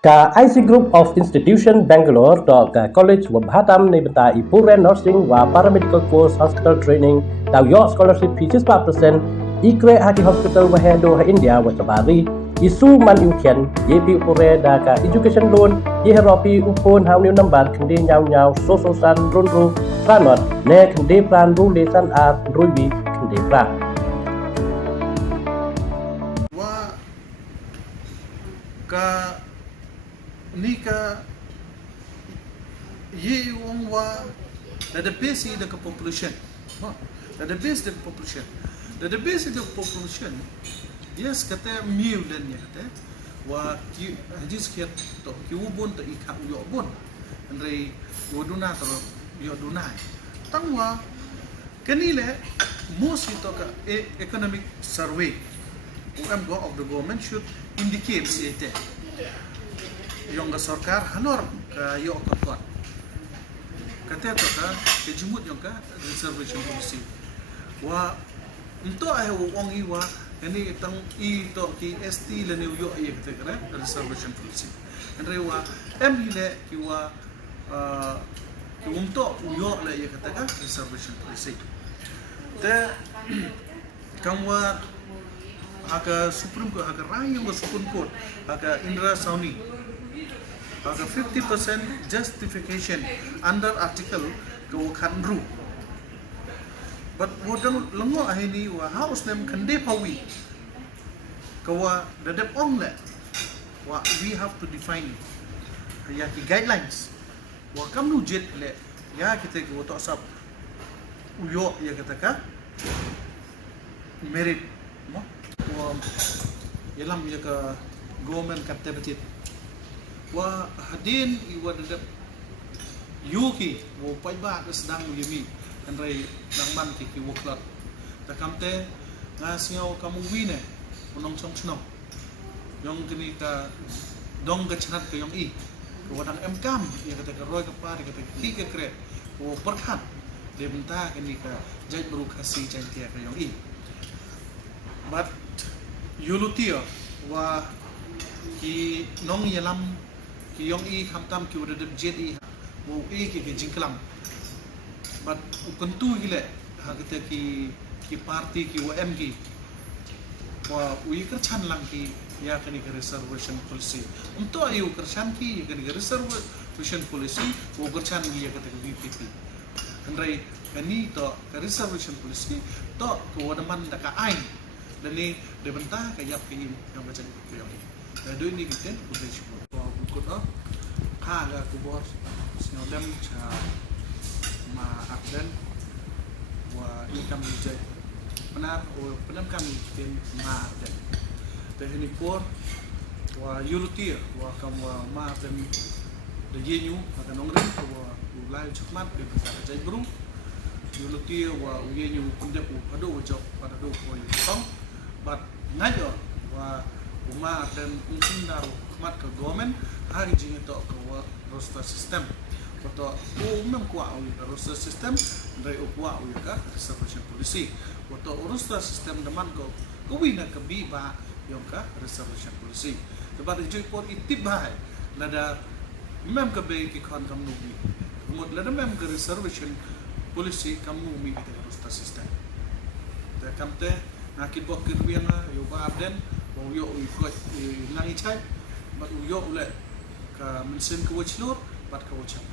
Ka IC Group of Institution Bangalore to ka College wa Bhatam ni bata ipure nursing wa paramedical course hospital training taw yo scholarship fees 5% ikre haki hospital wa hedo ha India wa sabari isu man yukian yepi upure da ka education loan ye heropi upon ha new number kende nyau so san runru ranot ne kende plan ru lesan a ruibi kende pra wa ka nika ye wong wa the base the population the base the population the base the population yes kata million ya kata wa ki hadis kiat to ki ubon to ikha yo bon andre woduna to yo dunai tangwa kanile most ito ka economic survey of the government should indicate it yung sarkar hanor ka yo ka kata to ka kejumut yung ka reservation policy wa ito ay wong iwa ani itang ito ki ST le new yo ay kata ka reservation policy andre wa hile ki wa to yo le ay kata ka reservation policy te kamwa aga supreme court aga rayong supreme court aga Indra Sauni aga 50% justification under article go khandru but wodang lango ahini wa house nem khande pawi kawa dadap ong le wa we have to define ya ki guidelines wa kamnu jet le ya kita ko to sab uyo ya kata ka merit mo wa yalam ya ka government capacity wa hadin iwa dadap yuki wo paiba ka sedang yumi andrai nangman ki woklat ta kamte ngasngaw kamu wine unong song sno yong kini ka dong ka chnat ka yong i ko wadang emkam ya kata ka roy ka par kata ki ka kre wo perkhat de benta kini ka jai bru khasi Jaiñtia ka yong i but yulutia wa ki nong yalam ki yong i khamtam ki udadam jedi wo e ki jingklam but ukuntu gile ha kita ki party ki WM ki wa ui kerchan lang ki ya kani ka reservation policy untuk ayu kerchan ki ya kani ka reservation policy wo kerchan ki ya kata VPP andrai kani to ka reservation policy to ko wadaman da ka ain dan ni de bentah ka yap ki yang baca ki yang do ini kita udah cukup ikut kaga kubor snodem cha ma Ardent wa ikam dijai benar penam kami tim ma Ardent tehni por wa yulutir wa kam wa ma Ardent de yenyu akan nongren wa ulai cukmat de kata jai bru yulutir wa yenyu kunde ku ado jok pada do ko tong but ngajo wa uma dan insindar mat ke government hari jing itu ke roster system foto umum kuat ke roster system dari kuat ke reservation policy foto roster system deman ko kuwina ke biba yang ke reservation policy sebab itu pun itibai lada mem ke be ki kon kamu ni mud lada mem ke reservation policy kamu mi ke roster system dan kamte nakit bok kirwiana yo ba Ardent yo ikut nangi chai but yo ule ka mensin ke wachlur bat ka wachap